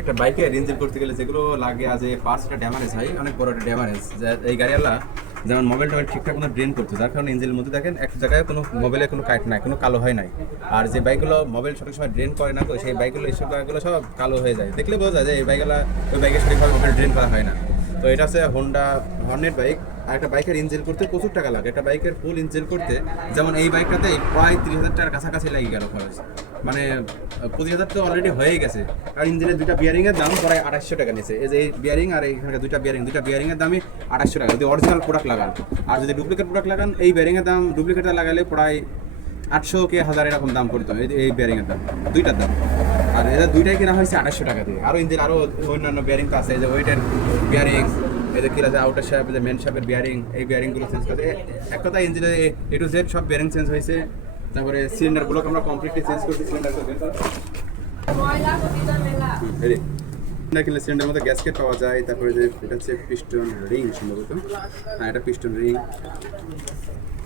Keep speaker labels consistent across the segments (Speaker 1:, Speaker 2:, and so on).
Speaker 1: একটা বাইকে রেঞ্জের করতে গেলে যেগুলো লাগে আজ পার্টসটা ড্যামারেজ হয়, অনেক বড় একটা ড্যামারেজ এই গাড়িওয়ালা যেমন মোবাইল টোবাইল ঠিকঠাক কোনো ড্রেন করতো, যার কারণে ইঞ্জিনের মধ্যে দেখেন এক জায়গায় কোনো মোবাইলে কোনো কাট নাই, কোনো কালো হয় নাই। আর যে বাইকগুলো মোবাইল সঠিক সময় ড্রেন করে না, তো সেই বাইকগুলো এইসব বাইকগুলো সব কালো হয়ে যায়। দেখলে বোঝা যায় যে এই বাইকগুলো, ওই বাইকে সঠিকভাবে মোবাইল ড্রেন করা হয় না। তো এটা হচ্ছে হোন্ডা হর্নেট বাইক আর একটা বাইকের ইঞ্জিন করতে প্রচুর টাকা লাগে। একটা বাইকের ফুল ইঞ্জিন করতে, যেমন এই বাইকটাতে প্রায় তিরিশ হাজার টাকার কাছাকাছি লাগে গেল খরচ। মানে পঁচিশ হাজার তো অলরেডি হয়ে গেছে। আর ইঞ্জিনের দুইটা বিয়ারিং এর দাম প্রায় আঠাশশো টাকা নিয়েছে। এই যে এই বিয়ারিং আর এইখানকার দুইটা বিয়ারিং দুইটা এর দামই আঠাশশো টাকা। যদি অরিজিনাল প্রোডাক্ট লাগান, আর যদি ডুপ্লিকেট প্রোডাক্ট লাগান, এই বিয়ারিং এর দাম ডুপ্লিকেটটা লাগালে প্রায় আটশো কে হাজার এরকম দাম পড়তো, এই এই বিয়ারিং এর দাম, দুইটার দাম। আর এদের দুইটাই কেনা হয়েছে আঠাশশো টাকা দিয়ে। আরও ইঞ্জিন আরও অন্যান্য বিয়ারিং তো আছে, এই যে ওয়েটের বিয়ারিং এই যে কিরা যে আউটার শ্যাপ যে মেন শ্যাপের বিয়ারিং এই বিয়ারিংগুলো চেঞ্জ করতে এক কথা ইঞ্জিনে এ টু জেড সব বিয়ারিং চেঞ্জ হয়েছে। তারপরে সিলিন্ডারগুলো আমরা কমপ্লিটলি চেঞ্জ করছি সিলিন্ডার সিলিন্ডার কিনলে সিলিন্ডার মধ্যে গ্যাসকেট পাওয়া যায়, তারপরে যে এটা হচ্ছে পিস্টন রিং সম্ভবত। হ্যাঁ এটা পিস্টন রিং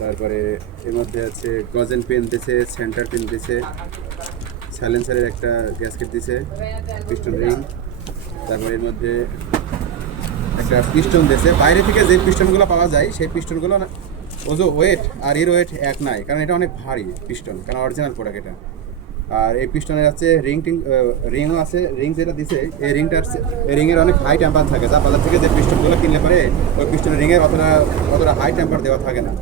Speaker 1: তারপরে এর মধ্যে আছে গজেন পেন দিছে সেন্টার পেন দিছে সাইলেন্সারের একটা গ্যাসকেট দিছে পিস্টন রিং তারপরে এর মধ্যে একটা পিস্টন দিয়েছে বাইরে থেকে যে পিস্টনগুলো পাওয়া যায়, সেই পিস্টনগুলো ওজো, ওয়েট, আর এর ওয়েট এক নাই, কারণ এটা অনেক ভারী পিস্টন কারণ অরিজিনাল প্রোডাক্ট এটা। আর এই পিস্টনের আছে রিং টিং রিংও আছে, রিং যেটা দিছে, এই রিংটার এই রিংয়ের অনেক হাই টেম্পার থাকে। যা বাজার থেকে যে পিস্টনগুলো কিনলে পরে, ওই পিস্টনের রিংয়ের অতটা অতটা হাই টেম্পার দেওয়া থাকে না।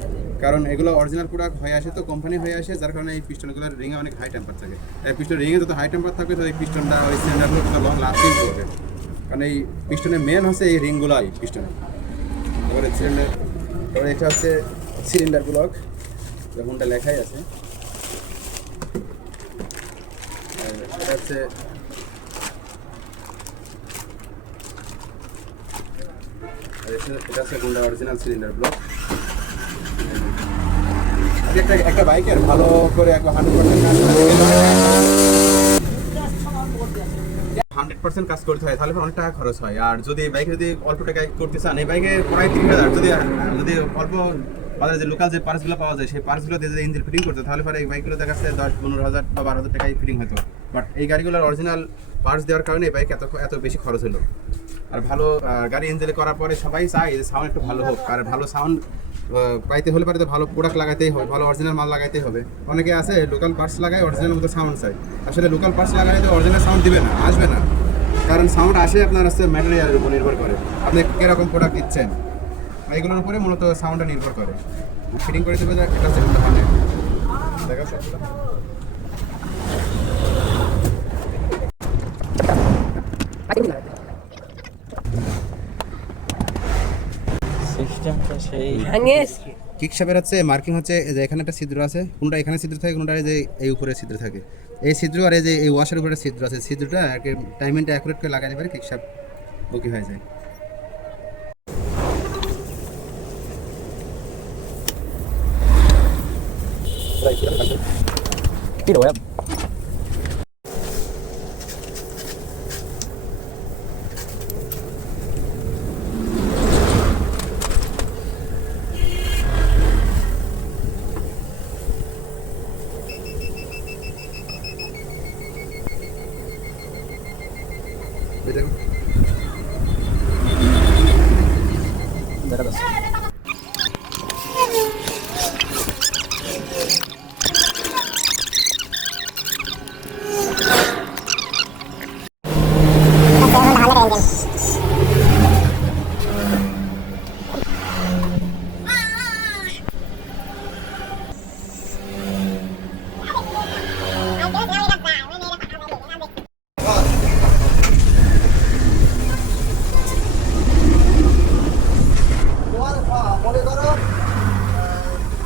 Speaker 1: কারণ এগুলো অরিজিনাল প্রোডাক্ট হয়ে আসে তো কোম্পানি হয়ে আসে, যার কারণে এই পিস্টনগুলোর রিংয়ে অনেক হাই টেম্পার থাকে। এই পিস্টন রিংয়ে যত হাই টেম্পার থাকবে তো এই পিস্টনটা, ওই সিলিন্ডারগুলো লং লাস্টিং করবে। কারণ এই পিস্টনের মেন হচ্ছে এই রিংগুলাই পিস্টনে। এবারে সিলিন্ডার এবারে এটা হচ্ছে সিলিন্ডার ব্লক যেমনটা লেখাই আছে। একটা বাইকের ভালো করে হান্ড্রেড পার্সেন্ট কাজ করতে হয়, তাহলে অনেক টাকা খরচ হয়। আর যদি বাইকে যদি অল্প টাকায় করতে চান, এই বাইকে প্রায় তিরিশ হাজার। যদি যদি অল্প বাজারে যে লোকাল যে পার্টসগুলো পাওয়া যায়, সেই পার্টসগুলো দিয়ে যদি ইঞ্জিন ফিটিং করতে, তাহলে পরে এই বাইকগুলো দেখা যাচ্ছে দশ, পনেরো হাজার বা বারো হাজার টাকায় ফিটিং হতো বাট এই গাড়িগুলোর অরিজিনাল পার্টস দেওয়ার কারণে বাইক এত এত বেশি খরচ হলো। আর ভালো গাড়ি ইঞ্জিন করার পরে সবাই চায় যে সাউন্ড একটু ভালো হোক। আর ভালো সাউন্ড পাইতে হলে পারে তো ভালো প্রোডাক্ট লাগাতেই হবে, ভালো অরিজিনাল মাল লাগাইতে হবে। অনেকে আছে লোকাল পার্টস লাগায় অরিজিনাল মতো সাউন্ড চাই আসলে লোকাল পার্টস লাগালে তো অরিজিনাল সাউন্ড দিবে না, আসবে না। কারণ সাউন্ড আসে আপনার হচ্ছে ম্যাটেরিয়ালের উপর নির্ভর করে। আপনি কীরকম প্রোডাক্ট দিচ্ছেন? এইগুলোর উপরে মূলত সাউন্ডটা নির্ভর করে। ফিটিং করে দেবে যে এটা। দেখাও
Speaker 2: সিস্টেমটা সেই
Speaker 1: কিকশাপের হচ্ছে মার্কিং হচ্ছে এই যে এখানে একটা ছিদ্র আছে কোনটা এখানে ছিদ্র থাকে কোনটা এই যে এই উপরে ছিদ্র থাকে। এই ছিদ্র আর এই যে এই ওয়াশের উপরে ছিদ্র আছে ছিদ্রটা টাইমিংটা অ্যাকুরেট করে লাগাতে পারে কিকশাপ ওকে হয়ে যায়।
Speaker 2: Tiro ya.
Speaker 1: এই দেখুন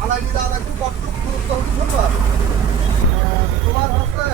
Speaker 2: আলাই দিদা একটু কষ্ট তোমার হচ্ছে